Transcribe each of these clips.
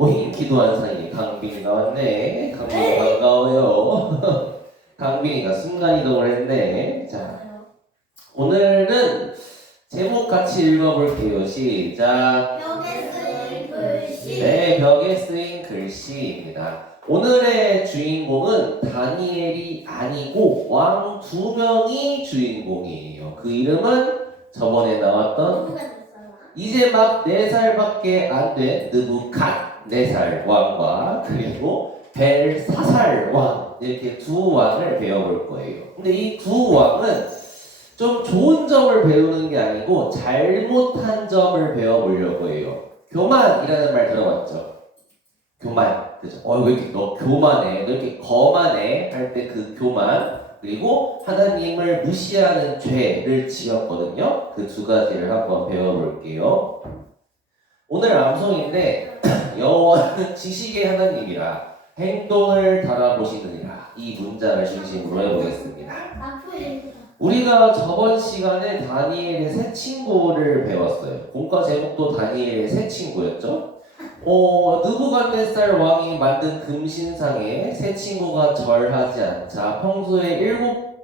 오잉 기도한 사이에 강빈이가 왔네. 강빈이 반가워요. 강빈이가 순간이동을 했네. 자, 오늘은 제목 같이 읽어볼게요. 시작. 벽에 쓰인 글씨. 네, 벽에 쓰인 글씨입니다. 오늘의 주인공은 다니엘이 아니고 왕 2명이 주인공이에요. 그 이름은 저번에 나왔던 누구가 됐어요? 이제 막 4살밖에 안 된 느부갓네살 왕과 그리고 벨사살 왕, 이렇게 두 왕을 배워볼 거예요. 근데 이 두 왕은 좀 좋은 점을 배우는 게 아니고 잘못한 점을 배워보려고 해요. 교만이라는 말 들어봤죠? 교만, 그죠? 왜 이렇게 너 교만해? 너 이렇게 거만해? 할 때 그 교만, 그리고 하나님을 무시하는 죄를 지었거든요. 그 두 가지를 한번 배워볼게요. 오늘 암송인데 여호와는 지식의 하나님이라 행동을 달아보시느니라, 이 문장을 중심으로 해보겠습니다. 우리가 저번 시간에 다니엘의 새 친구를 배웠어요. 본과 제목도 다니엘의 새 친구였죠. 느부갓네살 왕이 만든 금신상에 새 친구가 절하지 않자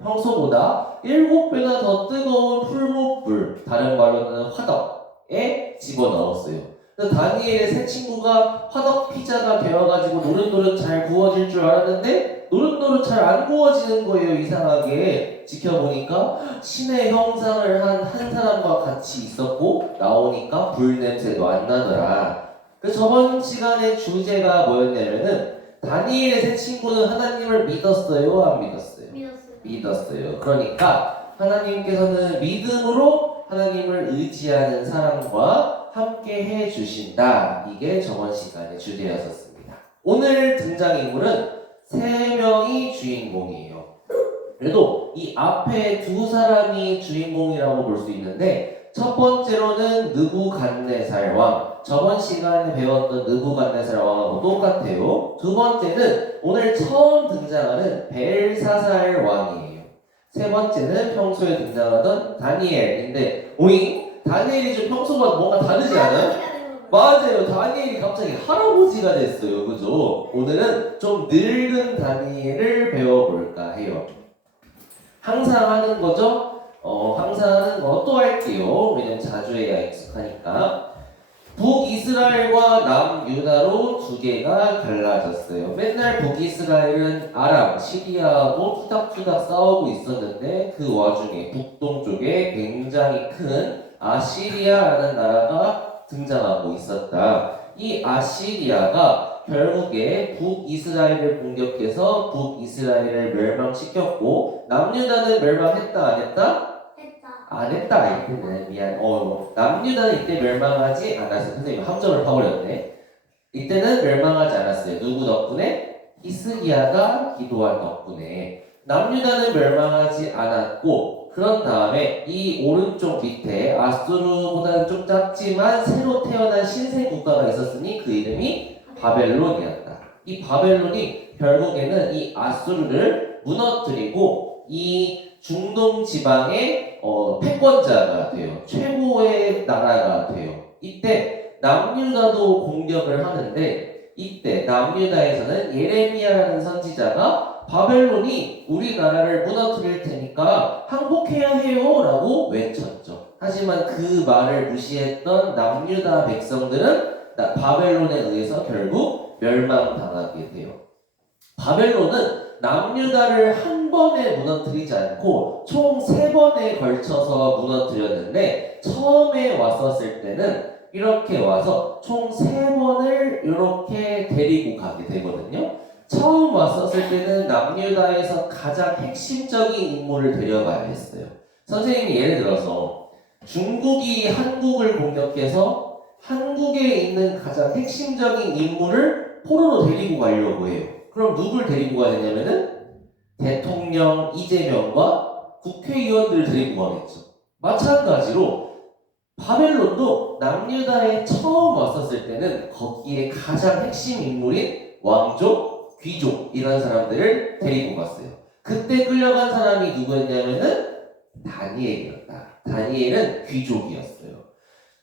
평소보다 7배나 더 뜨거운 풀무불, 다른 말로는 화덕에 집어넣었어요. 그래서 다니엘의 새 친구가 화덕 피자가 되어가지고 노릇노릇 잘 구워질 줄 알았는데 노릇노릇 잘 안 구워지는 거예요. 이상하게 지켜보니까 신의 형상을 한 사람과 같이 있었고 나오니까 불 냄새도 안 나더라. 그래서 저번 시간의 주제가 뭐였냐면은 다니엘의 새 친구는 하나님을 믿었어요? 안 믿었어요? 믿었어요. 그러니까 하나님께서는 믿음으로 하나님을 의지하는 사람과 함께 해주신다. 이게 저번 시간의 주제였었습니다. 오늘 등장인물은 3명이 주인공이에요. 그래도 이 앞에 두 사람이 주인공이라고 볼 수 있는데, 첫 번째로는 느부갓네살 왕, 저번 시간에 배웠던 느부갓네살 왕하고 똑같아요. 두 번째는 오늘 처음 등장하는 벨사살 왕이에요. 세 번째는 평소에 등장하던 다니엘인데, 오잉? 다니엘이 좀 평소와 뭔가 다르지 않아요? 맞아요. 다니엘이 갑자기 할아버지가 됐어요. 그죠? 오늘은 좀 늙은 다니엘을 배워볼까 해요. 항상 하는 거죠? 항상 하는 거 또 할게요. 왜냐면 자주 해야 익숙하니까. 북이스라엘과 남유다로 두 개가 갈라졌어요. 맨날 북이스라엘은 아람, 시리아하고 투닥투닥 싸우고 있었는데 그 와중에 북동쪽에 굉장히 큰 아시리아라는 나라가 등장하고 있었다. 이 아시리아가 결국에 북이스라엘을 공격해서 북이스라엘을 멸망시켰고, 남유다는 멸망했다 안 했다? 안 했다. 이때는 미안. 남유다는 이때 멸망하지 않았어요. 선생님 함정을 파버렸네. 이때는 멸망하지 않았어요. 누구 덕분에? 히스기야가 기도한 덕분에. 남유다는 멸망하지 않았고, 그런 다음에 이 오른쪽 밑에 아수르보다는 좀 작지만 새로 태어난 신생 국가가 있었으니 그 이름이 바벨론이었다. 이 바벨론이 결국에는 이 아수르를 무너뜨리고 이 중동 지방의 패권자가 돼요. 최고의 나라가 돼요. 이때 남유다도 공격을 하는데, 이때 남유다에서는 예레미야라는 선지자가 바벨론이 우리나라를 무너뜨릴 테니까 항복해야 해요 라고 외쳤죠. 하지만 그 말을 무시했던 남유다 백성들은 바벨론에 의해서 결국 멸망당하게 돼요. 바벨론은 남유다를 한 번에 무너뜨리지 않고 총 3번에 걸쳐서 무너뜨렸는데, 처음에 왔었을 때는 이렇게 와서 총 3번을 이렇게 데리고 가게 되거든요. 처음 왔었을 때는 남유다에서 가장 핵심적인 인물을 데려가야 했어요. 선생님이 예를 들어서 중국이 한국을 공격해서 한국에 있는 가장 핵심적인 인물을 포로로 데리고 가려고 해요. 그럼 누굴 데리고 가야 되냐면은 대통령 이재명과 국회의원들을 데리고 가겠죠. 마찬가지로 바벨론도 남유다에 처음 왔었을 때는 거기에 가장 핵심 인물인 왕족, 귀족 이런 사람들을 데리고 갔어요. 그때 끌려간 사람이 누구였냐면은 다니엘이었다. 다니엘은 귀족이었어요.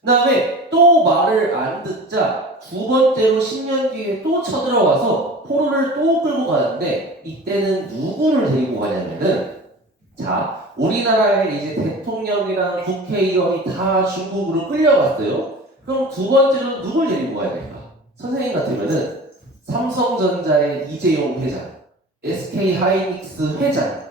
그 다음에 또 말을 안 듣자 두 번째로 10년 뒤에 또 쳐들어와서 포로를 또 끌고 가는데 이때는 누구를 데리고 가냐면은 자 우리나라에 이제 대통령이랑 국회의원이 다 중국으로 끌려갔어요. 그럼 두 번째로 누굴 데리고 가야 될까? 선생님 같으면은 삼성전자의 이재용 회장, SK하이닉스 회장,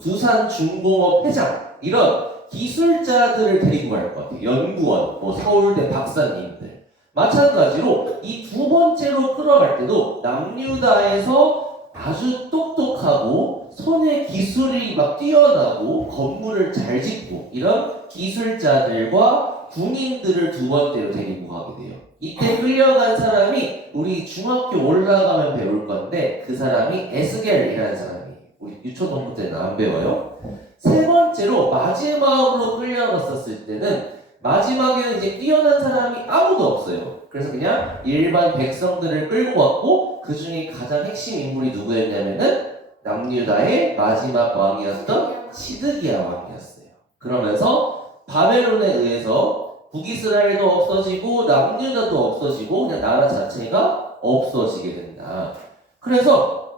두산중공업 회장 이런 기술자들을 데리고 갈 것 같아요. 연구원, 서울대 박사님들. 마찬가지로 이 두 번째로 끌어갈 때도 남유다에서 아주 똑똑하고 손에 기술이 막 뛰어나고 건물을 잘 짓고 이런 기술자들과 군인들을 두 번째로 데리고 가게 돼요. 이때 끌려간 사람이 우리 중학교 올라가면 배울 건데 그 사람이 에스겔이라는 사람이에요. 우리 유초등부 때는 안 배워요. 세 번째로 마지막으로 끌려갔었을 때는 마지막에는 이제 뛰어난 사람이 아무도 없어요. 그래서 그냥 일반 백성들을 끌고 왔고 그 중에 가장 핵심 인물이 누구였냐면은 남유다의 마지막 왕이었던 시드기야 왕이었어요. 그러면서 바벨론에 의해서 북이스라엘도 없어지고 남유다도 없어지고 그냥 나라 자체가 없어지게 된다. 그래서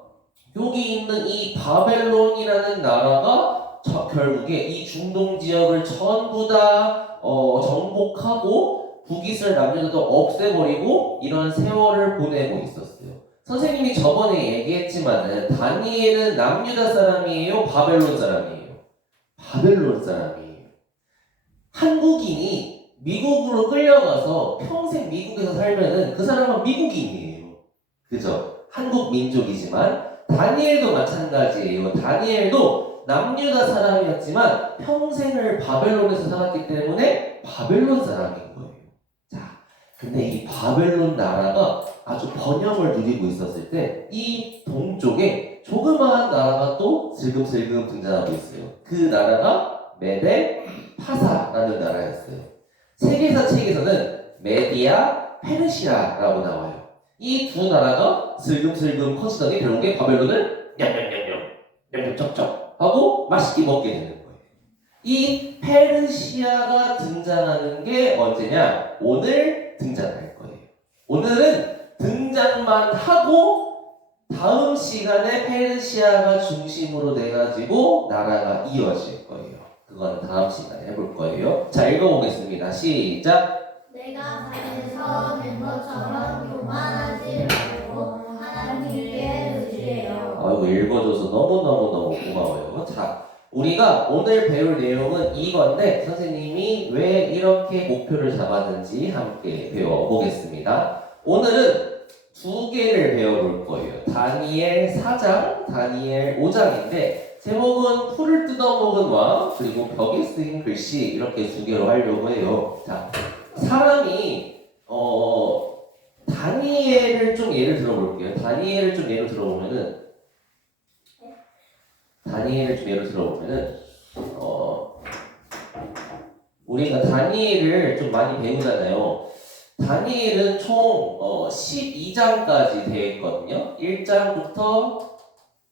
여기 있는 이 바벨론이라는 나라가 결국에 이 중동 지역을 전부 다 정복하고 북이스라엘 남유다도 없애버리고 이런 세월을 보내고 있었어요. 선생님이 저번에 얘기했지만은 다니엘은 남유다 사람이에요? 바벨론 사람이에요? 바벨론 사람이에요. 한국인이 미국으로 끌려가서 평생 미국에서 살면은 그 사람은 미국인이에요. 그죠? 한국 민족이지만 다니엘도 마찬가지예요. 다니엘도 남유다 사람이었지만 평생을 바벨론에서 살았기 때문에 바벨론 사람인 거예요. 자, 근데 이 바벨론 나라가 아주 번영을 누리고 있었을 때 이 동쪽에 조그마한 나라가 또 슬금슬금 등장하고 있어요. 그 나라가 메데 파사라는 나라였어요. 세계사 책에서는 메디아 페르시아라고 나와요. 이 두 나라가 슬금슬금 커지더니 결국에 바벨론을 냠냠냠냠 냠냠쩍쩍 하고 맛있게 먹게 되는 거예요. 이 페르시아가 등장하는 게 언제냐? 오늘 등장할 거예요. 오늘은 등장만 하고 다음 시간에 페르시아가 중심으로 돼가지고 나라가 이어질 거예요. 그거는 다음 시간에 해볼 거예요. 자, 읽어보겠습니다. 시작! 내가 산에서 된 것처럼 교만하지 말고 하나님께 의지해요. 아이고, 읽어줘서 너무너무너무 고마워요. 자, 우리가 오늘 배울 내용은 이건데 선생님이 왜 이렇게 목표를 잡았는지 함께 배워보겠습니다. 오늘은 두 개를 배워볼 거예요. 다니엘 4장, 다니엘 5장인데 제목은 풀을 뜯어먹은 왕 그리고 벽에 쓰인 글씨 이렇게 두 개로 하려고 해요. 자, 사람이 다니엘을 좀 예를 들어볼게요. 다니엘을 좀 예를 들어보면은 우리가 다니엘을 좀 많이 배우잖아요. 다니엘은 총 12장까지 되어 있거든요. 1장부터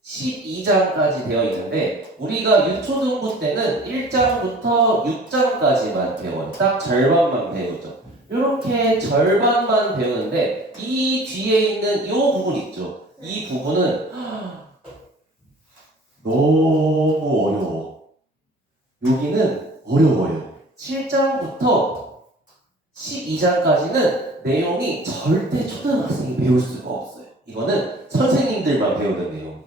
12장까지 되어 있는데 우리가 유초등부 때는 1장부터 6장까지만 배워요. 딱 절반만 배우죠. 이렇게 절반만 배우는데 이 뒤에 있는 이 부분 있죠. 이 부분은 너무 어려워. 여기는 어려워요. 7장부터 12장까지는 내용이 절대 초등학생이 배울 수가 없어요. 이거는 선생님들만 배우는 내용이에요.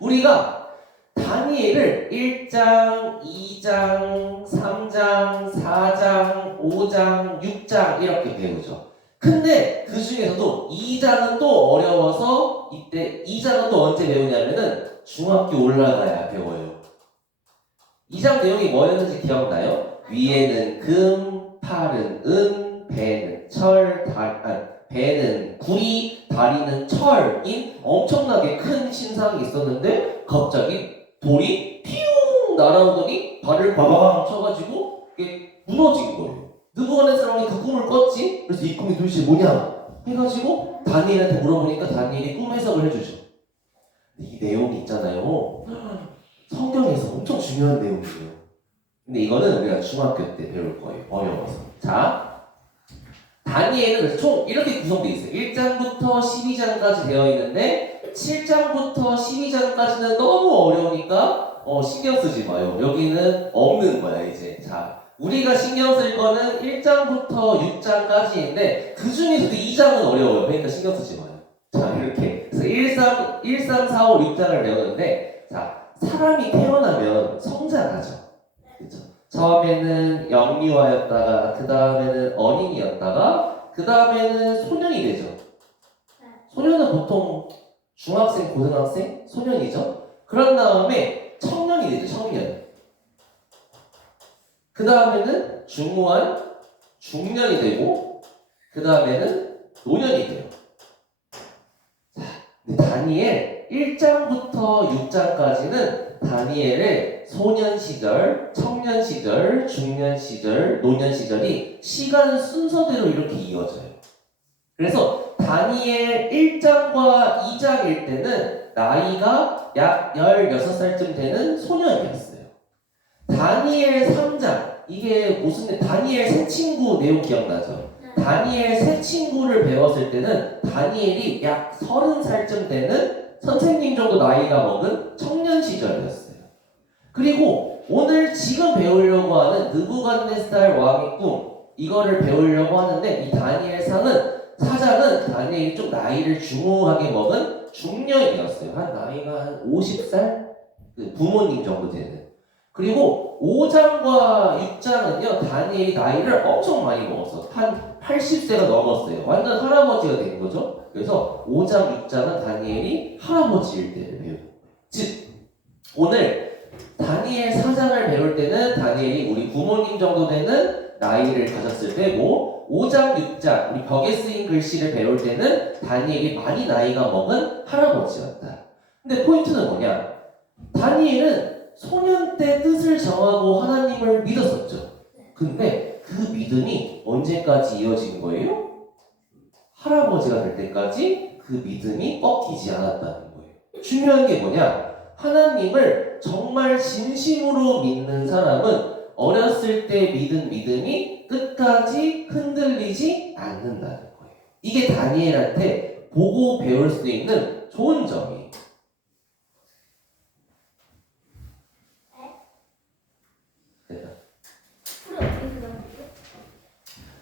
우리가 다니엘을 1장, 2장, 3장, 4장, 5장, 6장 이렇게 배우죠. 근데 그 중에서도 2장은 또 어려워서 이때 2장은 또 언제 배우냐면은 중학교 올라가야 배워요. 2장 내용이 뭐였는지 기억나요? 위에는 금, 팔은 은, 배는 철, 배는 구리, 다리는 철인 엄청나게 큰 신상이 있었는데 갑자기 돌이 피웅 날아오더니 발을 바바방 쳐가지고 이게 무너진 거예요. 느부갓네살왕이 그 꿈을 꿨지? 그래서 이 꿈이 도대체 뭐냐? 해가지고 다니엘한테 물어보니까 다니엘이 꿈 해석을 해주죠. 이 내용이 있잖아요. 성경에서 엄청 중요한 내용이에요. 근데 이거는 우리가 중학교 때 배울 거예요. 어려워서. 자, 다니엘은 그래서 총 이렇게 구성되어 있어요. 1장부터 12장까지 되어 있는데 7장부터 12장까지는 너무 어려우니까 신경 쓰지 마요. 여기는 없는 거야 이제. 자, 우리가 신경 쓸 거는 1장부터 6장까지인데 그 중에서도 2장은 어려워요. 그러니까 신경 쓰지 마요. 자, 이렇게 그래서 1, 3, 4, 5, 6장을 배우는데 자, 사람이 태어나면 성장하죠. 그렇죠? 처음에는 영유아였다가 그 다음에는 어린이였다가 그 다음에는 소년이 되죠. 소년은 보통 중학생, 고등학생, 소년이죠. 그런 다음에 청년이 되죠. 청년. 그 다음에는 중후한 중년이 되고 그 다음에는 노년이 돼요. 자, 근데 다니엘 1장부터 6장까지는 다니엘의 소년 시절, 청년 시절, 중년 시절, 노년 시절이 시간 순서대로 이렇게 이어져요. 그래서 다니엘 1장과 2장일 때는 나이가 약 16살쯤 되는 소년이었어요. 다니엘 3장, 이게 무슨 다니엘 새 친구 내용 기억나죠? 다니엘 새 친구를 배웠을 때는 다니엘이 약 30살쯤 되는 선생님 정도 나이가 먹은 청년 시절이었어요. 그리고 오늘 지금 배우려고 하는 느부갓네살 왕의 꿈, 이거를 배우려고 하는데 이 다니엘 상은 사장은 다니엘이 좀 나이를 중후하게 먹은 중년이었어요. 한 나이가 한 50살? 그 부모님 정도 되는. 그리고 5장과 6장은요, 다니엘이 나이를 엄청 많이 먹었어. 한 80세가 넘었어요. 완전 할아버지가 된 거죠. 그래서 5장, 6장은 다니엘이 할아버지일 때를 배우는 거예요. 즉, 오늘 다니엘 4장을 배울 때는 다니엘이 우리 부모님 정도 되는 나이를 가졌을 때고 5장, 6장 우리 벽에 쓰인 글씨를 배울 때는 다니엘이 많이 나이가 먹은 할아버지였다. 근데 포인트는 뭐냐? 다니엘은 소년 때 뜻을 정하고 하나님을 믿었었죠. 근데 그 믿음이 언제까지 이어진 거예요? 할아버지가 될 때까지 그 믿음이 꺾이지 않았다는 거예요. 중요한 게 뭐냐? 하나님을 정말 진심으로 믿는 사람은 어렸을 때 믿은 믿음이 끝까지 흔들리지 않는다는 거예요. 이게 다니엘한테 보고 배울 수 있는 좋은 점이에요.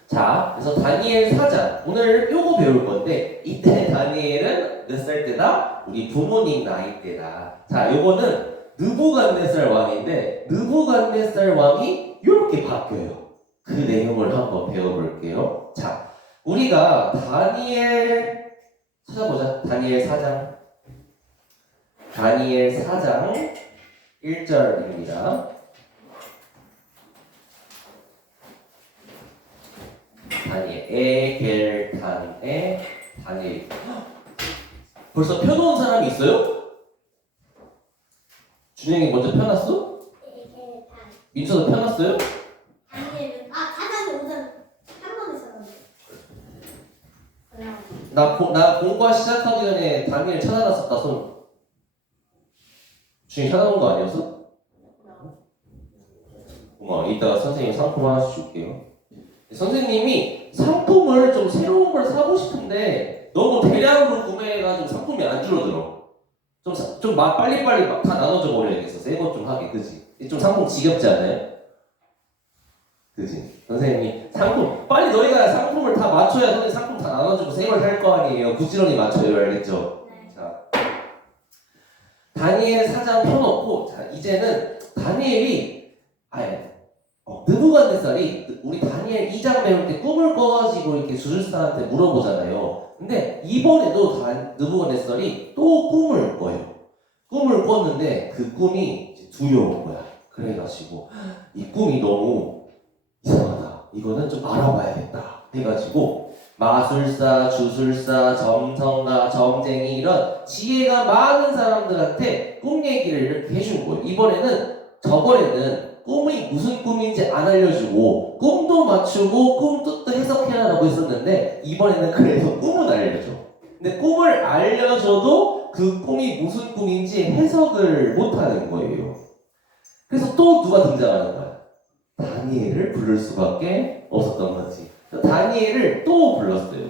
자, 그래서 다니엘 4장 오늘 요거 배울 건데 이때 다니엘은 몇 살 때다? 우리 부모님 나이 때다. 자, 요거는 느부갓네살 왕인데 느부갓네살 왕이 이렇게 바뀌어요. 그 내용을 한번 배워볼게요. 자, 우리가 다니엘 찾아보자. 다니엘 4장 다니엘 4장 1절입니다. 다니엘 에겔단의 다니엘. 벌써 펴놓은 사람이 있어요? 준영이 먼저 펴놨어? 민서도 펴놨어요? 다니엘은 가장이 오전 한번 있었는데. 나 공과 시작하기 전에 다니엘 찾아놨었다 손. 준영이 찾아온 거 아니었어? 고마워. 이따가 선생님 상품 하나씩 줄게요. 선생님이 상품을 좀 새로운 걸 사고 싶은데 너무 대량으로 구매해가지고 상품이 안 줄어들어. 좀 빨리빨리 막 다 나눠줘 버려야겠어. 새 것 좀 하게, 그지? 좀 상품 지겹지 않아요? 그지? 선생님이 상품 빨리 너희가 상품을 다 맞춰야 선생님 상품 다 나눠주고 새 걸 살 거 아니에요. 부지런히 맞춰요, 알겠죠? 네. 자, 다니엘 4장 펴놓고 자 이제는 다니엘이 느부갓네살이 우리 다니엘 2장 배울 때 꿈을 꿔가지고 이렇게 주술사한테 물어보잖아요. 근데 이번에도 느부갓네살이 또 꿈을 꿔요. 꿈을 꿨는데 그 꿈이 두려운 거야. 그래가지고 이 꿈이 너무 이상하다. 이거는 좀 알아봐야겠다. 해가지고 마술사, 주술사, 점성가, 점쟁이 이런 지혜가 많은 사람들한테 꿈 얘기를 이렇게 해준 거예요. 저번에는 꿈이 무슨 꿈인지 안 알려주고 꿈도 맞추고 꿈 뜻도 해석해라라고 했었는데 이번에는 그래서 꿈은 알려줘. 근데 꿈을 알려줘도 그 꿈이 무슨 꿈인지 해석을 못하는 거예요. 그래서 또 누가 등장하는 거야? 다니엘을 부를 수밖에 없었던 거지. 다니엘을 또 불렀어요.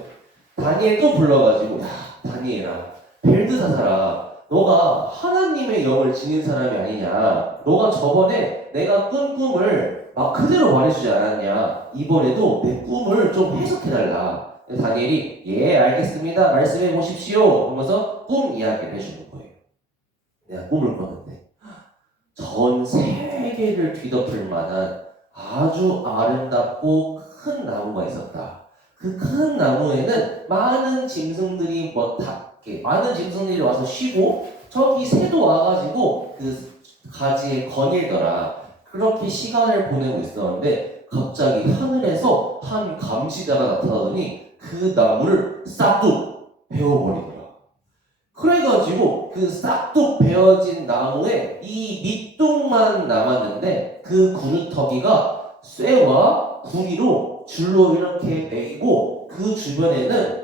다니엘 또 불러가지고 야 다니엘아 벨드사사라 너가 하나님의 영을 지닌 사람이 아니냐. 너가 저번에 내가 꾼 꿈을 막 그대로 말해주지 않았냐. 이번에도 내 꿈을 좀 해석해달라. 다니엘이 예 알겠습니다. 말씀해 보십시오. 하면서 꿈 이야기를 해주는 거예요. 내가 꿈을 꿨는데 전 세계를 뒤덮을 만한 아주 아름답고 큰 나무가 있었다. 그 큰 나무에는 많은 짐승들이 많은 짐승들이 와서 쉬고 저기 새도 와가지고 그 가지에 거닐더라. 그렇게 시간을 보내고 있었는데 갑자기 하늘에서 한 감시자가 나타나더니 그 나무를 싹둑 베어버리더라. 그래가지고 그 싹둑 베어진 나무에 이 밑둥만 남았는데 그 구루터기가 쇠와 구리로 줄로 이렇게 매이고 그 주변에는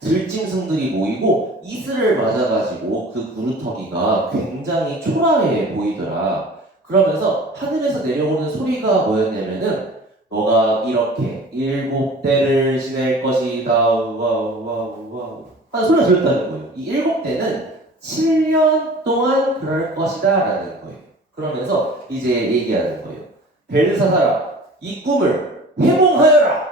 들짐승들이 모이고 이슬을 맞아가지고 그 구루터기가 굉장히 초라해 보이더라. 그러면서 하늘에서 내려오는 소리가 뭐였냐면은 너가 이렇게 7대를 지낼 것이다. 우와 하는 소리가 들렸다는 거예요. 이 7대는 7년 동안 그럴 것이다 라는 거예요. 그러면서 이제 얘기하는 거예요. 벨사사라 이 꿈을 해몽하여라.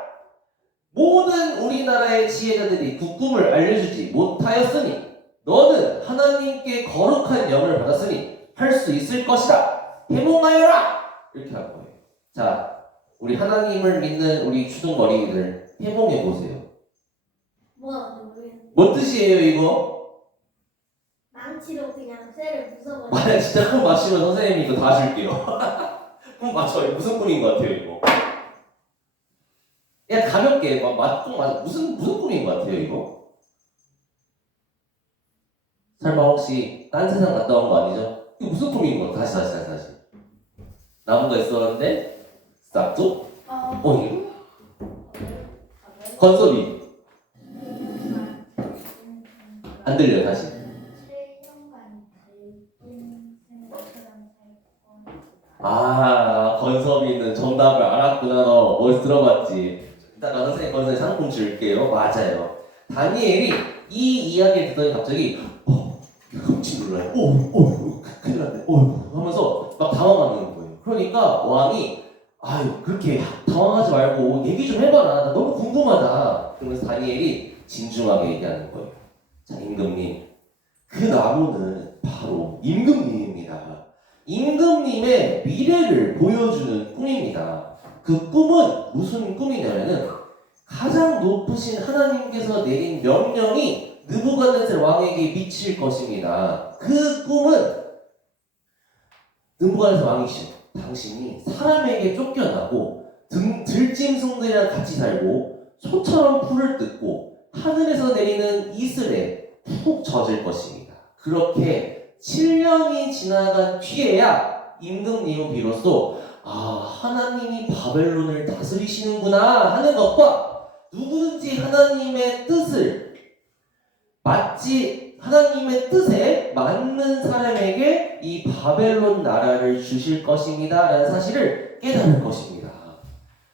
모든 우리나라의 지혜자들이 그 꿈을 알려주지 못하였으니 너는 하나님께 거룩한 영을 받았으니 할 수 있을 것이다. 해몽하여라. 이렇게 한 거예요. 자, 우리 하나님을 믿는 우리 추둥거리들 해몽해 보세요. 뭐가 모르겠는데. 뭔 뜻이에요 이거? 망치로 그냥 쇠를 부숴버려. 만약 진짜 꿈 맞추면 선생님이 이거 다 줄게요. 꿈 맞춰요. 무슨 꿈인 것 같아요 이거? 그냥 가볍게 무슨 꿈인 것 같아요 이거? 설마 혹시 딴 세상 갔다 온 거 아니죠? 이거 무슨 꿈인 거? 다시. 나무가 있었는데 싹둑? 이거? 건설이 안 들려요 다시. 건섭이는 정답을 알았구나. 너 어디서 들어봤지? 이따가 선생님 건설이 상품 줄게요. 맞아요. 다니엘이 이 이야기를 듣더니 갑자기 깜짝 놀라요. 큰일 났네. 하면서 막 당황하는 거예요. 그러니까 왕이 그렇게 당황하지 말고 얘기 좀 해봐라. 나 너무 궁금하다. 그러면서 다니엘이 진중하게 얘기하는 거예요. 자, 임금님. 그 나무는 바로 임금님입니다. 임금님의 미래를 보여주는 꿈입니다. 그 꿈은 무슨 꿈이냐면은 가장 높으신 하나님께서 내린 명령이 느부갓네살 왕에게 미칠 것입니다. 그 꿈은 느부갓네살 왕이시여 당신이 사람에게 쫓겨나고 들짐승들이랑 같이 살고 소처럼 풀을 뜯고 하늘에서 내리는 이슬에 푹 젖을 것입니다. 그렇게 7년이 지나간 뒤에야 임금님은 비로소 하나님이 바벨론을 다스리시는구나 하는 것과 누구든지 하나님의 뜻에 맞는 사람에게 이 바벨론 나라를 주실 것입니다 라는 사실을 깨달을 것입니다.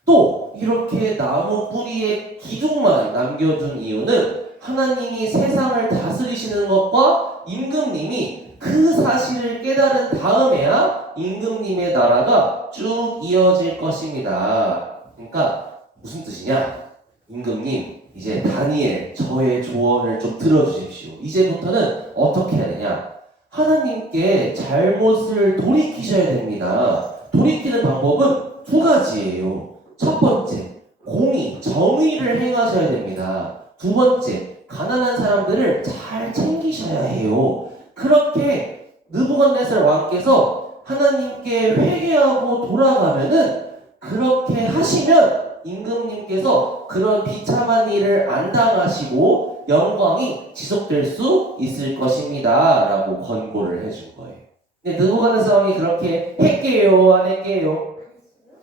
또 이렇게 나무 뿌리에 기둥만 남겨둔 이유는 하나님이 세상을 다스리시는 것과 임금님이 그 사실을 깨달은 다음에야 임금님의 나라가 쭉 이어질 것입니다. 그러니까 무슨 뜻이냐? 임금님 이제 다니엘 저의 조언을 좀 들어주십시오. 이제부터는 어떻게 해야 되냐? 하나님께 잘못을 돌이키셔야 됩니다. 돌이키는 방법은 2가지예요. 첫 번째, 공의, 정의를 행하셔야 됩니다. 2번째, 가난한 사람들을 잘 챙기셔야 해요. 그렇게 느부갓네살 왕께서 하나님께 회개하고 돌아가면은 그렇게 하시면 임금님께서 그런 비참한 일을 안 당하시고 영광이 지속될 수 있을 것입니다 라고 권고를 해준 거예요. 근데 느부갓네살 왕이 그렇게 했게요 안 했게요?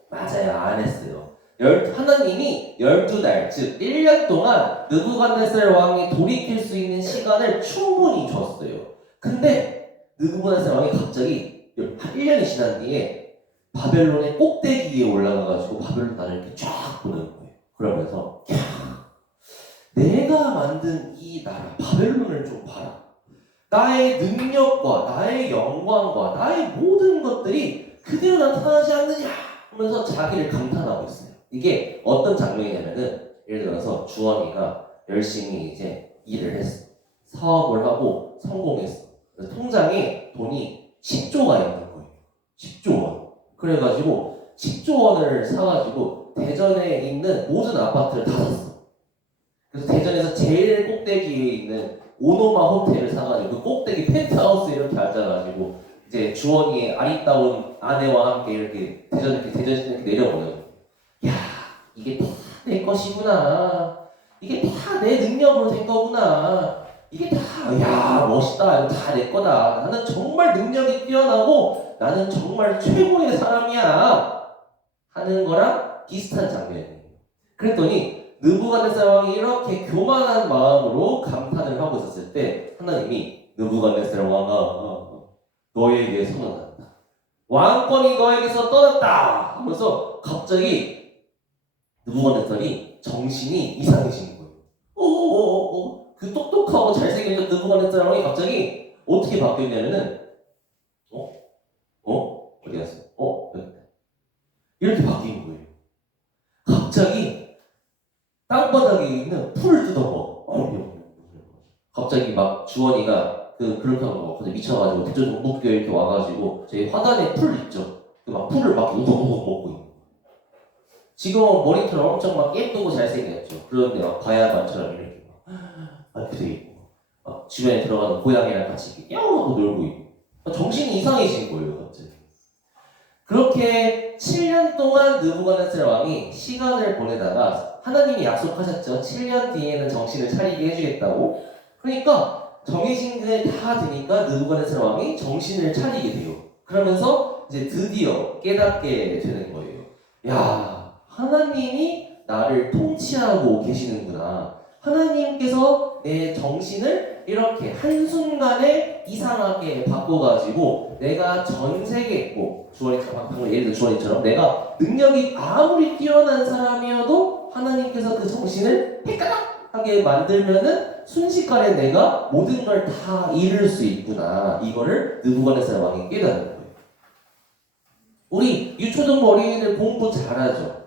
맞아요, 안 했어요. 하나님이 12달, 즉 1년 동안 느부갓네살 왕이 돌이킬 수 있는 시간을 충분히 줬어요. 근데 느부갓네살 왕이 갑자기 1년이 지난 뒤에 바벨론의 꼭대기에 올라가가지고 바벨론 나라를 이렇게 쫙 보는 거예요. 그러면서 야, 내가 만든 이 나라 바벨론을 좀 봐라. 나의 능력과 나의 영광과 나의 모든 것들이 그대로 나타나지 않느냐 하면서 자기를 감탄하고 있어요. 이게 어떤 장면이냐면은 예를 들어서 주원이가 열심히 이제 일을 했어. 사업을 하고 성공했어. 그래서 통장에 돈이 10조가 있는 거예요. 10조 원. 그래가지고 10조 원을 사가지고 대전에 있는 모든 아파트를 다 샀어. 그래서 대전에서 제일 꼭대기에 있는 오노마 호텔을 사가지고 그 꼭대기 펜트하우스 이렇게 앉아가지고 이제 주원이의 아리따운 아내와 함께 이렇게 대전 이렇게 내려보내요. 야, 이게 다 내 것이구나. 이게 다 내 능력으로 된 거구나. 이게 다, 야, 멋있다. 이거 다 내 거다. 나는 정말 능력이 뛰어나고 나는 정말 최고의 사람이야. 하는 거랑 비슷한 장면이에요. 그랬더니 느부갓네살 왕이 이렇게 교만한 마음으로 감탄을 하고 있었을 때 하나님이 느부갓네살 왕아 너에게 선언한다. 왕권이 너에게서 떠났다 하면서 갑자기 느부갓네살이 정신이 이상해진 거예요. 그 똑똑하고 잘생긴 느부갓네살 왕이 갑자기 어떻게 바뀌었냐면은 어디 갔어? 여기 있다. 이렇게 바뀐 거예요. 갑자기 땅바닥에 있는 풀을 뜯어먹어. 갑자기 막 주원이가 그렇게 하고 미쳐가지고 대전 동북교에 이렇게 와가지고 저희 화단에 풀 있죠. 막 풀을 막 우거우거 먹고 있는. 지금은 머리털 엄청 막 예쁘고 잘생겼죠. 그런데 막 바야반처럼 이렇게 막 돼 있고, 막 주변에 들어가는 고양이랑 같이 이렇게 야하고 놀고 있고, 정신이 이상해진 거예요, 갑자기. 그렇게 7년 동안 느부갓네살 왕이 시간을 보내다가 하나님이 약속하셨죠. 7년 뒤에는 정신을 차리게 해주겠다고. 그러니까 정해진 게 다 되니까 느부갓네살 왕이 정신을 차리게 돼요. 그러면서 이제 드디어 깨닫게 되는 거예요. 야, 하나님이 나를 통치하고 계시는구나. 하나님께서 내 정신을 이렇게 한순간에 이상하게 바꿔가지고 내가 전 세계 방금 예를 들어 주원이처럼 내가 능력이 아무리 뛰어난 사람이어도 하나님께서 그 정신을 헷갈하게 만들면은 순식간에 내가 모든 걸 다 잃을 수 있구나. 이거를 느부갓네살 왕이 깨닫는 거예요. 우리 유초등부 어린이들 공부 잘하죠.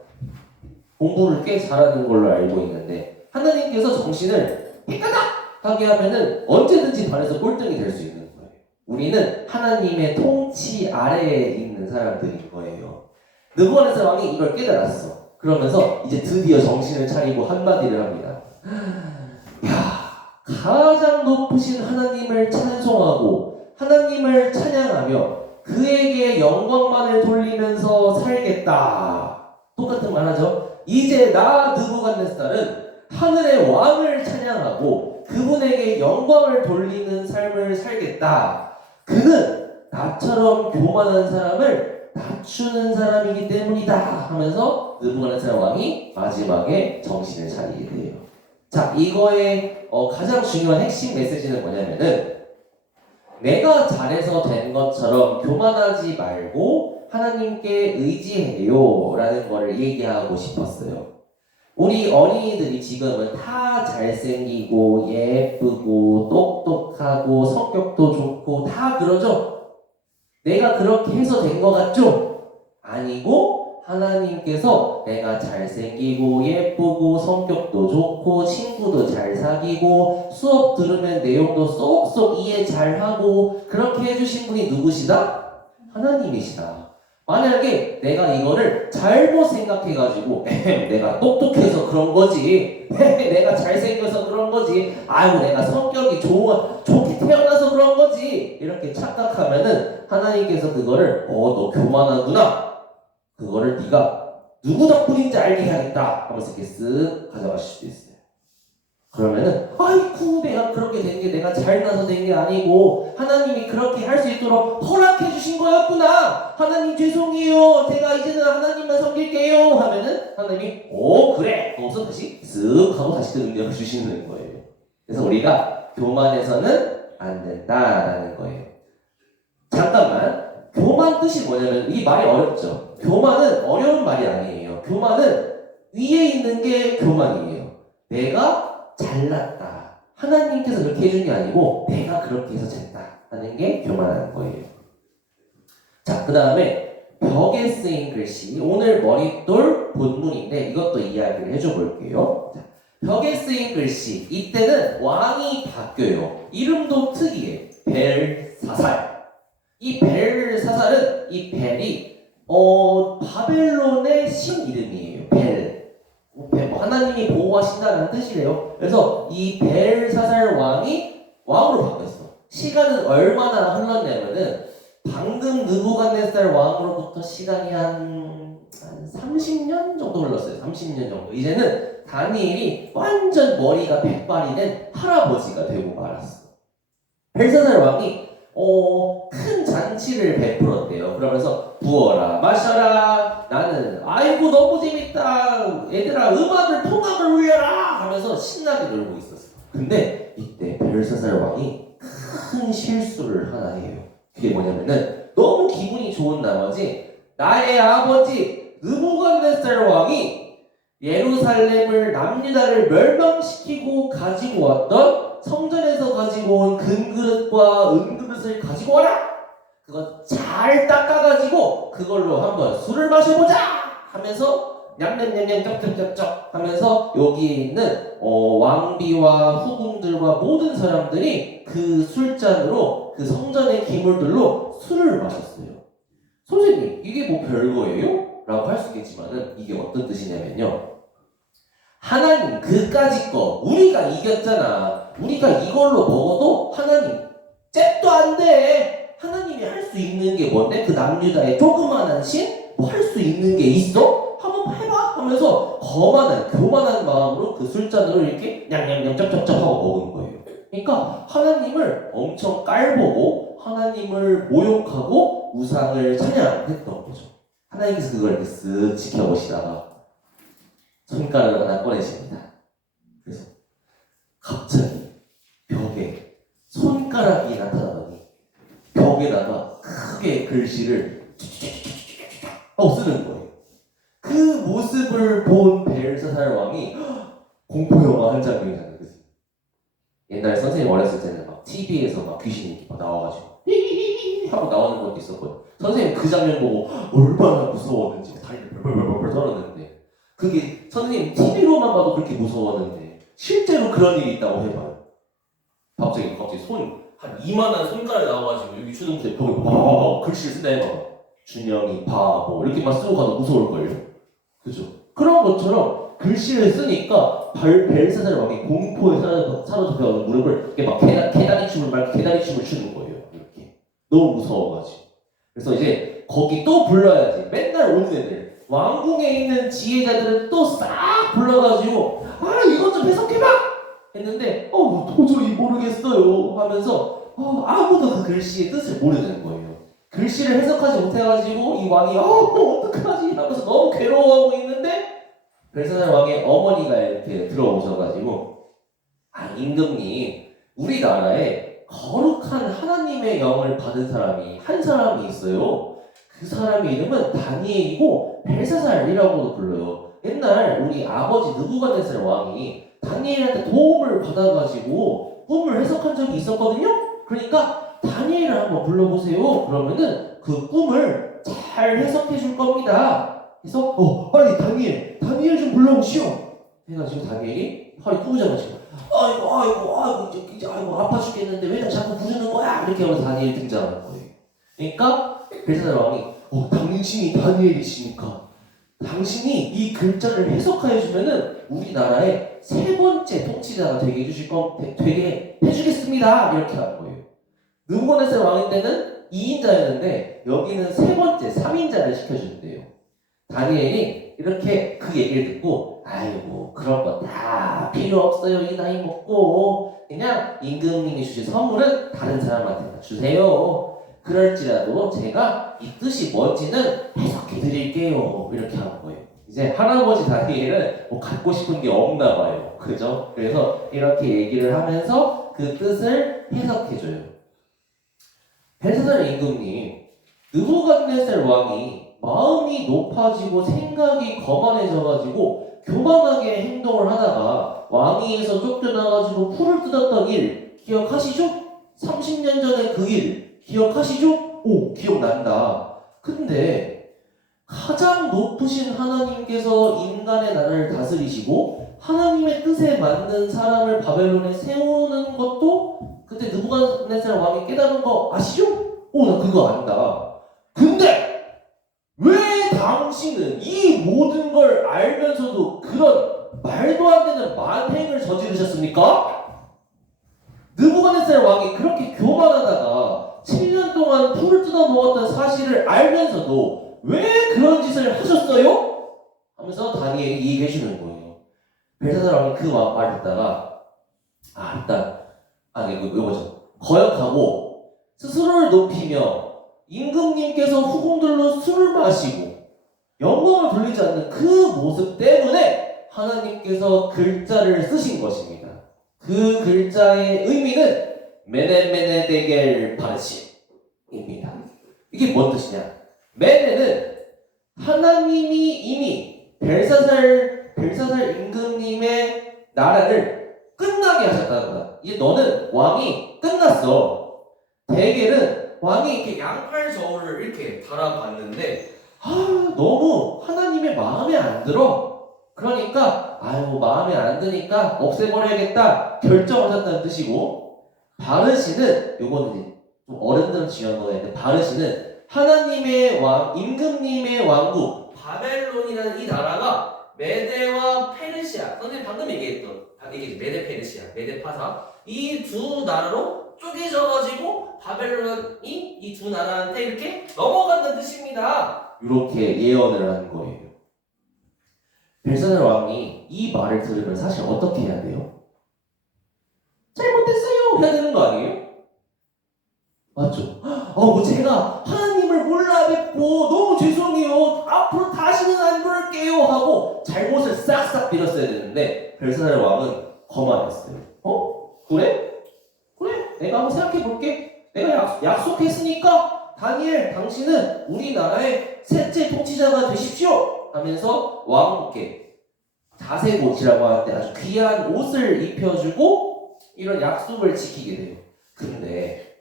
공부를 꽤 잘하는 걸로 알고 있는데 하나님께서 정신을 헷갈하게 하면은 언제든지 반에서 꼴등이 될 수 있는 거예요. 우리는 하나님의 통치 아래에 있는 사람들인 거예요. 느부갓네살 왕이 이걸 깨달았어. 그러면서 이제 드디어 정신을 차리고 한마디를 합니다. 야, 가장 높으신 하나님을 찬송하고 하나님을 찬양하며 그에게 영광만을 돌리면서 살겠다. 똑같은 말 하죠. 이제 나 느부갓네살은 하늘의 왕을 찬양하고 그분에게 영광을 돌리는 삶을 살겠다. 그는 나처럼 교만한 사람을 낮추는 사람이기 때문이다 하면서 느부갓네살 왕이 마지막에 정신을 차리게 돼요. 자, 이거의 가장 중요한 핵심 메시지는 뭐냐면은 내가 잘해서 된 것처럼 교만하지 말고 하나님께 의지해요 라는 거를 얘기하고 싶었어요. 우리 어린이들이 지금은 다 잘생기고 예쁘고 똑똑하고 성격도 좋고 다 그러죠? 내가 그렇게 해서 된 것 같죠? 아니고 하나님께서 내가 잘생기고 예쁘고 성격도 좋고 친구도 잘 사귀고 수업 들으면 내용도 쏙쏙 이해 잘하고 그렇게 해주신 분이 누구시다? 하나님이시다. 만약에 내가 이거를 잘못 생각해가지고 내가 똑똑해서 그런 거지 내가 잘생겨서 그런 거지 아이고 내가 성격이 좋게 태어나서 그런 거지 이렇게 착각하면은 하나님께서 그거를 너 교만하구나 그거를 네가 누구 덕분인지 알게 해야겠다 하면서 이렇게 쓱 가져가실 수도 있어요. 그러면은 아이쿠 내가 그렇게 된 게 내가 잘나서 된 게 아니고 하나님이 그렇게 할 수 있도록 허락해 주신 거였구나. 하나님 죄송해요. 제가 이제는 하나님만 섬길게요. 하면은 하나님이 그래. 그래서 다시 쓱 하고 다시 그 능력을 주시는 거예요. 그래서 우리가 교만해서는 안 된다라는 거예요. 잠깐만. 교만 뜻이 뭐냐면 이 말이 어렵죠. 교만은 어려운 말이 아니에요. 교만은 위에 있는 게 교만이에요. 내가 잘났다. 하나님께서 그렇게 해준 게 아니고 내가 그렇게 해서 됐다 하는 게 교만한 거예요. 자, 그 다음에 벽에 쓰인 글씨. 오늘 머릿돌 본문인데 이것도 이야기를 해줘 볼게요. 자, 벽에 쓰인 글씨. 이때는 왕이 바뀌어요. 이름도 특이해. 벨사살. 이 벨사살은 이 벨이 바벨론의 신 이름이에요. 뭐 하나님이 보호하신다는 뜻이래요. 그래서 이 벨사살 왕이 왕으로 바뀌었어. 시간은 얼마나 흘렀냐면은 방금 느부갓네살 왕으로부터 시간이 한 30년 정도 흘렀어요. 30년 정도. 이제는 다니엘이 완전 머리가 백발이 된 할아버지가 되고 말았어. 벨사살 왕이 큰 잔치를 베풀었대요. 그러면서 부어라 마셔라 나는 아이고 너무 재밌다 얘들아 음악을 통악을 울려라 하면서 신나게 놀고 있었어. 근데 이때 벨사살 왕이 큰 실수를 하나 해요. 그게 뭐냐면은 너무 기분이 좋은 나머지 나의 아버지 느부갓네살 왕이 예루살렘을 남유다를 멸망시키고 가지고 왔던 성전에서 가지고 온 금그릇과 은그릇을 가지고 와라. 그거 잘 닦아가지고 그걸로 한번 술을 마셔보자 하면서 냠냠냠냠 쩝쩝쩝쩝 하면서 여기에 있는 왕비와 후궁들과 모든 사람들이 그 술잔으로 그 성전의 기물들로 술을 마셨어요. 선생님 이게 뭐 별거예요? 라고 할 수 있겠지만은 이게 어떤 뜻이냐면요, 하나님 그까짓 거 우리가 이겼잖아. 우리가 이걸로 먹어도 하나님 잽도 안 돼. 하나님이 할 수 있는 게 뭔데? 그 남유다의 조그만한 신? 뭐 할 수 있는 게 있어? 한번 해봐 하면서 거만한 교만한 마음으로 그 술잔으로 이렇게 냥냥냥 쩝쩝쩝 하고 먹은 거예요. 그러니까 하나님을 엄청 깔보고 하나님을 모욕하고 우상을 찬양했던 거죠. 하나님께서 그걸 이렇게 쓱 지켜보시다가 손가락을 하나 꺼내십니다. 그래서 갑자기 벽에 손가락이 나타나더니 벽에다가 크게 글씨를 하고 쓰는 거예요. 그 모습을 본 벨사살 왕이 공포 영화 한 장면이 나는 거지. 옛날에 선생님 어렸을 때는 막 TV에서 막 귀신이 막 나와가지고 히히히히 하고 나오는 것도 있었거든. 선생님 그 장면 보고 얼마나 무서웠는지 다리를 벌벌벌벌 떨었는데, 그게 선생님 TV로만 봐도 그렇게 무서웠는데 실제로 그런 일이 있다고 해봐요. 갑자기 손 한 이만한 손가락이 나와가지고 여기 주둥이에 벽을 막 글씨를 쓴다 해봐. 준영이 바보 이렇게만 쓰고 가도 무서울걸요. 그죠? 그런 것처럼 글씨를 쓰니까 벨사살 왕이 공포에 사로잡혀가지고 무릎을 이렇게 막 계다리 춤을 추는 거예요. 이렇게 너무 무서워가지고. 그래서 이제 거기 또 불러야지. 맨날 오는 애들 왕궁에 있는 지혜자들은 또 싹 불러가지고 이것 좀 해석해봐 했는데 도저히 모르겠어요 하면서 아무도 그 글씨의 뜻을 모르는 거예요. 글씨를 해석하지 못해가지고 이 왕이 어떡하지 하면서 너무 괴로워하고 있는데 벨사살 왕의 어머니가 이렇게 들어오셔가지고 임금님 우리나라에 거룩한 하나님의 영을 받은 사람이 한 사람이 있어요. 그 사람의 이름은 다니엘이고 벨사살이라고도 불러요. 옛날 우리 아버지 느부갓네살 왕이 다니엘한테 도움을 받아가지고 꿈을 해석한 적이 있었거든요. 그러니까 다니엘을 한번 불러보세요. 그러면은 그 꿈을 잘 해석해 줄 겁니다. 그래서 빨리 다니엘 좀 불러오시오 해가지고 다니엘이 허리 구부져가지고 아이고 아파 죽겠는데 왜 자꾸 부르는 거야? 이렇게 하면서 다니엘이 등장하는 거예요. 그러니까 벨사살 왕이 당신이 다니엘이시니까 당신이 이 글자를 해석하여 주면은 우리나라의 세 번째 통치자가 되게 해주겠습니다. 이렇게 하는 거예요. 느부갓네살 왕인 때는 2인자였는데 여기는 세 번째 3인자를 시켜준대요. 다니엘이 이렇게 그 얘기를 듣고 아이고 그런 거 다 필요 없어요. 이 나이 먹고 그냥 임금님이 주신 선물은 다른 사람한테 주세요. 그럴지라도 제가 이 뜻이 뭔지는 해석해 드릴게요. 이렇게 하는 거예요. 이제 할아버지 다니엘은 뭐 갖고 싶은 게 없나 봐요. 그죠? 그래서 이렇게 얘기를 하면서 그 뜻을 해석해 줘요. 벨사살 임금님, 느부갓네살 왕이 마음이 높아지고 생각이 거만해져가지고 교만하게 행동을 하다가 왕위에서 쫓겨나가지고 풀을 뜯었던 일 기억하시죠? 30년 전에 그 일 기억하시죠? 오, 기억난다. 근데 가장 높으신 하나님께서 인간의 나라를 다스리시고 하나님의 뜻에 맞는 사람을 바벨론에 세우는 것도 그때 느부갓네살 왕이 깨달은 거 아시죠? 오, 나 그거 안다. 근데 왜 당신은 이 모든 걸 알면서도 그런 말도 안 되는 만행을 저지르셨습니까? 느부갓네살 왕이 그렇게 교만하다가 7년 동안 풀을 뜯어 먹었던 사실을 알면서도 왜 그런 짓을 하셨어요? 하면서 다니엘이 얘기해 주는 거예요. 벨사살 왕이 그 말 듣다가 이거죠. 거역하고 스스로를 높이며 임금님께서 후궁들로 술을 마시고 영광을 돌리지 않는 그 모습 때문에 하나님께서 글자를 쓰신 것입니다. 그 글자의 의미는 메네메네 데겔 바르시입니다. 이게 뭔 뜻이냐? 메네는 하나님이 이미 벨사살 임금님의 나라를 끝나게 하셨다는 거다. 이제 너는 왕이 끝났어. 데겔은 왕이 이렇게 양팔 저울을 이렇게 달아봤는데 너무 하나님의 마음에 안 들어. 그러니까 마음에 안 드니까 없애버려야겠다 결정하셨다는 뜻이고, 바르시는 요거는 좀 어른들은 중요한 거예요. 바르시는 하나님의 왕, 임금님의 왕국 바벨론이라는 이 나라가 메데와 페르시아, 선생님 방금 얘기했던 이게 메데 페르시아, 메데 파사, 이 두 나라로 쪼개져가지고 바벨론이 이 두 나라한테 이렇게 넘어간다는 뜻입니다. 이렇게 예언을 한 거예요. 벨사살 왕이 이 말을 들으면 사실 어떻게 해야 돼요? 잘못했어요 해야 되는 거 아니에요? 맞죠? 제가 하나님을 몰라 뵙고 너무 죄송해요. 앞으로 다시는 안 그럴게요 하고 잘못을 싹싹 빌었어야 되는데 벨사살 왕은 거만했어요. 그래? 내가 한번 생각해 볼게. 내가 약속했으니까 다니엘 당신은 우리나라의 셋째 통치자가 되십시오 하면서 왕께 자색옷이라고 하는데 아주 귀한 옷을 입혀주고 이런 약속을 지키게 돼요. 근데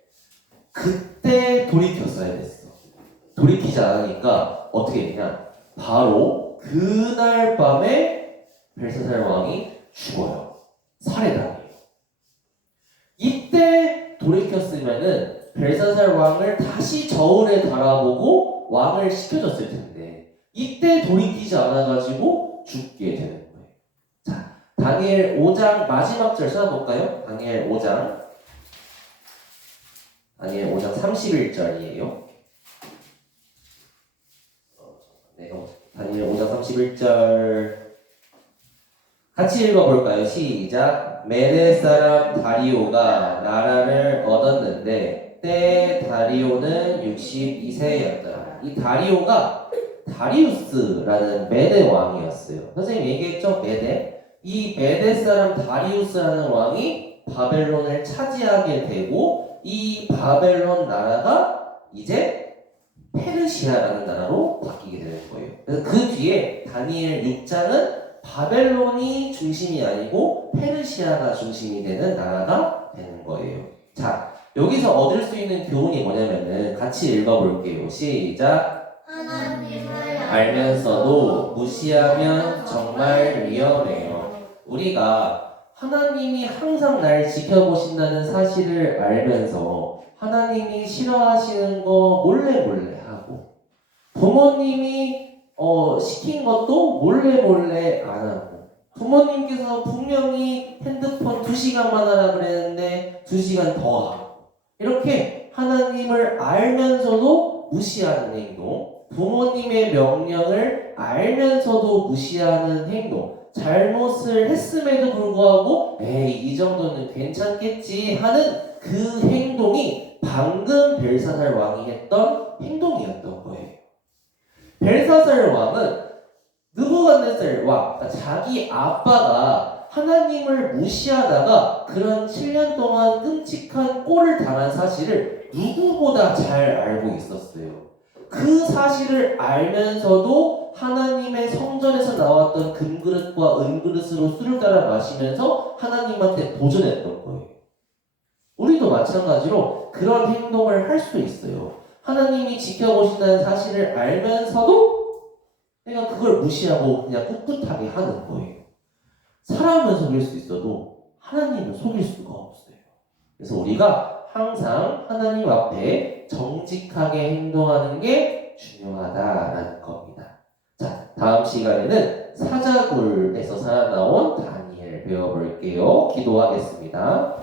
그때 돌이켰어야 됐어. 돌이키지 않으니까 어떻게 되냐? 바로 그날 밤에 벨사살 왕이 죽어요. 살해당해요. 이때 돌이켰으면은 벨사살 왕을 다시 저울에 달아보고 왕을 시켜줬을 텐데 다니엘 돌이키지 않아가지고 죽게 되는 거예요. 자, 다니엘 5장 마지막 절 찾아볼까요? 다니엘 5장 31절이에요. 다니엘 5장 31절 같이 읽어볼까요? 시작. 메데 사람 다리오가 나라를 얻었는데 때 다리오는 62세였더라. 이 다리오가 다리우스라는 메데 왕이었어요. 선생님 얘기했죠? 메데. 이 메데 사람 다리우스라는 왕이 바벨론을 차지하게 되고 이 바벨론 나라가 이제 페르시아라는 나라로 바뀌게 되는 거예요. 그래서 그 뒤에 다니엘 6장은 바벨론이 중심이 아니고 페르시아가 중심이 되는 나라가 되는 거예요. 자, 여기서 얻을 수 있는 교훈이 뭐냐면은 같이 읽어볼게요. 시작. 하나님을 알면서도 무시하면 정말 위험해요. 우리가 하나님이 항상 날 지켜보신다는 사실을 알면서 하나님이 싫어하시는 거 몰래 하고 부모님이 시킨 것도 몰래 안 하고 부모님께서 분명히 핸드폰 2시간만 하라 그랬는데 2시간 더 하고 이렇게 하나님을 알면서도 무시하는 행동, 부모님의 명령을 알면서도 무시하는 행동, 잘못을 했음에도 불구하고 이 정도는 괜찮겠지 하는 그 행동이 방금 벨사살 왕이 했던 행동이었던 거예요. 벨사살 왕은 느부갓네살 왕, 그러니까 자기 아빠가 하나님을 무시하다가 그런 7년 동안 끔찍한 꼴을 당한 사실을 누구보다 잘 알고 있었어요. 그 사실을 알면서도 하나님의 성전에서 나왔던 금그릇과 은그릇으로 술을 따라 마시면서 하나님한테 도전했던 거예요. 우리도 마찬가지로 그런 행동을 할 수 있어요. 하나님이 지켜보신다는 사실을 알면서도 내가 그걸 무시하고 그냥 꿋꿋하게 하는 거예요. 사람은 속일 수 있어도 하나님은 속일 수가 없어요. 그래서 우리가 항상 하나님 앞에 정직하게 행동하는 게 중요하다라는 겁니다. 자, 다음 시간에는 사자굴에서 살아나온 다니엘 배워볼게요. 기도하겠습니다.